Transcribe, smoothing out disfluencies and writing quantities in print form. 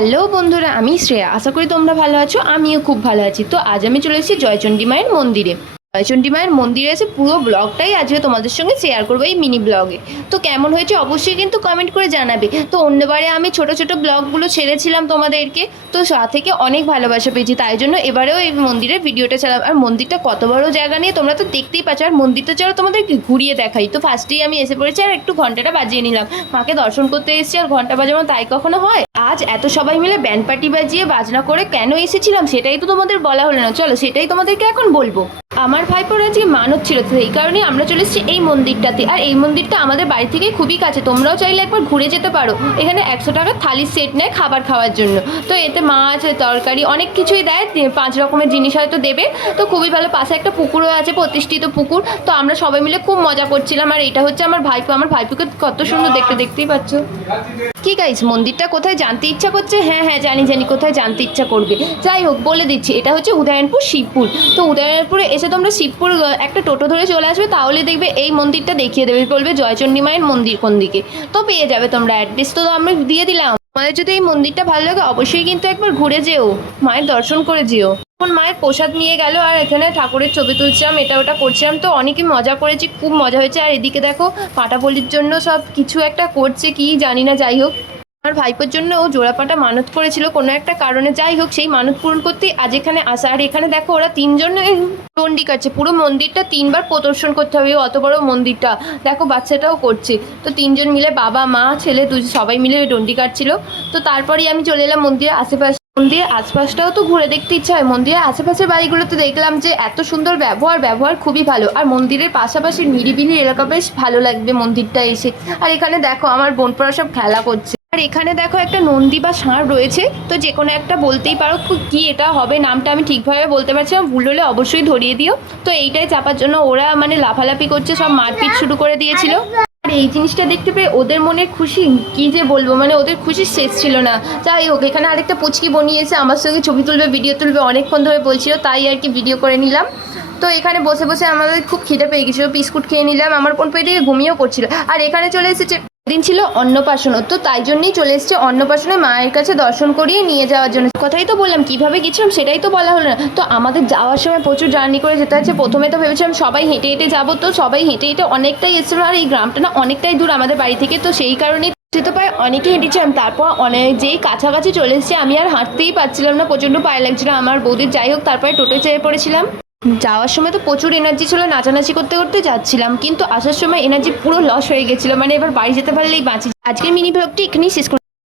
Hello বন্ধুরা, আমি শ্রেয়া। আশা করি তোমরা ভালো আছো। আমিও খুব ভালো আছি। তো আজ আমি চলে এসেছি জয়চণ্ডী মায়ের মন্দিরে। জয়চণ্ডী মায়ের মন্দিরে এসে পুরো ব্লগটাই আজকে তোমাদের সঙ্গে শেয়ার করবো, এই মিনি ব্লগে। তো কেমন হয়েছে অবশ্যই কিন্তু কমেন্ট করে জানাবে। তো অন্যবারে আমি ছোট ছোট ব্লগগুলো ছেড়েছিলাম তোমাদেরকে, তো তা থেকে অনেক ভালোবাসা পেয়েছি, তাই জন্য এবারেও এই মন্দিরের ভিডিওটা চালাম। আর মন্দিরটা কত বড় জায়গা নিয়ে তোমরা তো দেখতেই পাচ্ছ। আর মন্দিরটা চলো তোমাদেরকে ঘুরিয়ে দেখাই। তো ফার্স্টেই আমি এসে পড়েছি আর একটু ঘন্টাটা বাজিয়ে নিলাম। মাকে দর্শন করতে এসেছি আর ঘন্টা বাজানো তাই কখনো হয়? আজ এত সবাই মিলে ব্যান্ড পার্টি বাজিয়ে বাজনা করে কেন এসেছিলাম সেটাই তো তোমাদের বলা হলো না। চলো সেটাই তোমাদেরকে এখন বলবো। আমার ভাইপোর আজকে মানত ছিল, তো এই কারণেই আমরা চলে এসেছি এই মন্দিরটাতে। আর এই মন্দিরটা আমাদের বাড়ি থেকে খুবই কাছে, তোমরাও চাইলে একবার ঘুরে যেতে পারো। এখানে 100 টাকার থালির সেট নেয় খাবার খাওয়ার জন্য। তো এতে মাছ, তরকারি অনেক কিছুই দেয়, 5 রকমের জিনিস হয়তো দেবে। তো খুবই ভালো। পাশে একটা পুকুরও আছে, প্রতিষ্ঠিত পুকুর। তো আমরা সবাই মিলে খুব মজা করছিলাম। আর এটা হচ্ছে আমার ভাইপো। আমার ভাইপোকে কত সুন্দর দেখতে, দেখতেই পাচ্ছ। কি গাইস, মন্দিরটা কোথায় জানতে ইচ্ছা করছে? হ্যাঁ হ্যাঁ, জানি কোথায় জানতে ইচ্ছা করবে। যাই হোক, বলে দিচ্ছি, এটা হচ্ছে উদয়নপুর শিবপুর। তো উদয়নপুরে এসে তোমরা শিবপুর একটা টোটো ধরে চলে আসবে, তাহলে দেখবে এই মন্দিরটা দেখিয়ে দেবে, বলবে জয়চণ্ডী মায়ের মন্দির কোন দিকে। তো পেয়ে যাবে তোমরা। অ্যাড্রেস তো আমরা দিয়ে দিলাম। তোমাদের যদি এই মন্দিরটা ভালো লাগে অবশ্যই কিন্তু একবার ঘুরে যেও, মায়ের দর্শন করে যেও। এখন মায়ের প্রসাদ নিয়ে গেল, আর এখানে ঠাকুরের ছবি তুলছিলাম, এটা ওটা করছিলাম। তো অনেকই মজা করেছি, খুব মজা হয়েছে। আর এদিকে দেখো পাটাবলির জন্য সব কিছু একটা করছে, কি জানি না। যাই হোক, আমার ভাইপোর জন্য ও জোড়াপাটা মানত করেছিল কোনো একটা কারণে। যাই হোক, সেই মানত পূরণ করতেই আজ এখানে আসা। আর এখানে দেখো ওরা 3জন দণ্ডি কাটছে। পুরো মন্দিরটা 3বার প্রদর্শন করতে হবে, অত বড় মন্দিরটা। দেখো বাচ্চাটাও করছে। তো 3জন মিলে, বাবা মা ছেলে সবাই মিলে দণ্ডি কাটছিল। তো তারপরেই আমি চলে এলাম মন্দিরের আশেপাশে। মন্দিরের আশপাশটাও তো ঘুরে দেখতে ইচ্ছা হয়। মন্দিরের আশেপাশের বাড়িগুলোতে দেখলাম যে এত সুন্দর ব্যবহার খুবই ভালো। আর মন্দিরের পাশাপাশি নিরিবিলি এলাকা, বেশ ভালো লাগবে মন্দিরটা এসে। আর এখানে দেখো আমার বোনপোরা সব খেলা করছে। আর এখানে দেখো একটা নন্দী বা ষাঁড় রয়েছে। তো যে কোনো একটা বলতেই পারো, কি এটা হবে নামটা আমি ঠিকভাবে বলতে পারছি না, ভুল হলে অবশ্যই ধরিয়ে দিও। তো এইটাই চাপার জন্য ওরা মানে লাফালাফি করছে, সব মারপিট শুরু করে দিয়েছিল। আর এই জিনিসটা দেখতে পেয়ে ওদের মনে খুশি কি যে বলবো, মানে ওদের খুশি শেষ ছিল না। যাই হোক, এখানে আরেকটা পুচকি বনিয়েছে, আমার সঙ্গে ছবি তুলবে, ভিডিও তুলবে, অনেকক্ষণ ধরে বলছিল, তাই আর কি ভিডিও করে নিলাম। তো এখানে বসে বসে আমাদের খুব খিদে পেয়ে গেছিলো, বিস্কুট খেয়ে নিলাম। আমার কোন পেটে ঘুমিয়েও পড়ছিল। আর এখানে চলে এসেছে, দিন ছিল অন্নপ্রাশনও, তো তাই জন্যই চলে এসেছে অন্নপ্রাশনে মায়ের কাছে দর্শন করিয়ে নিয়ে যাওয়ার জন্য। কথাই তো বললাম, কিভাবে গেছিলাম সেটাই তো বলা হলো না। তো আমাদের যাওয়ার সময় প্রচুর জার্নি করে যেতে হচ্ছে। প্রথমে তো ভেবেছিলাম সবাই হেঁটে হেঁটে যাবো, তো সবাই হেঁটে হেঁটে অনেকটাই এসেছিলো। আর এই গ্রামটা না অনেকটাই দূর আমাদের বাড়ি থেকে, তো সেই কারণেই যেতে পারে অনেকে হেঁটেছিলাম। তারপর যেই কাছাকাছি চলে এসেছি আমি আর হাঁটতেই পারছিলাম না, প্রচণ্ড পায়ে লাগছিল আমার বৌদির। যাই হোক, তারপরে টোটো চেপে পড়েছিলাম। যাওয়ার সময় তো প্রচুর এনার্জি ছিল, নাচানাচি করতে করতে যাচ্ছিলাম, কিন্তু আসার সময় এনার্জি পুরো লস হয়ে গেছিলো। মানে এবার বাড়ি যেতে পারলেই বাঁচি। আজকের মিনি ব্লগটি এখানেই শেষ করলাম।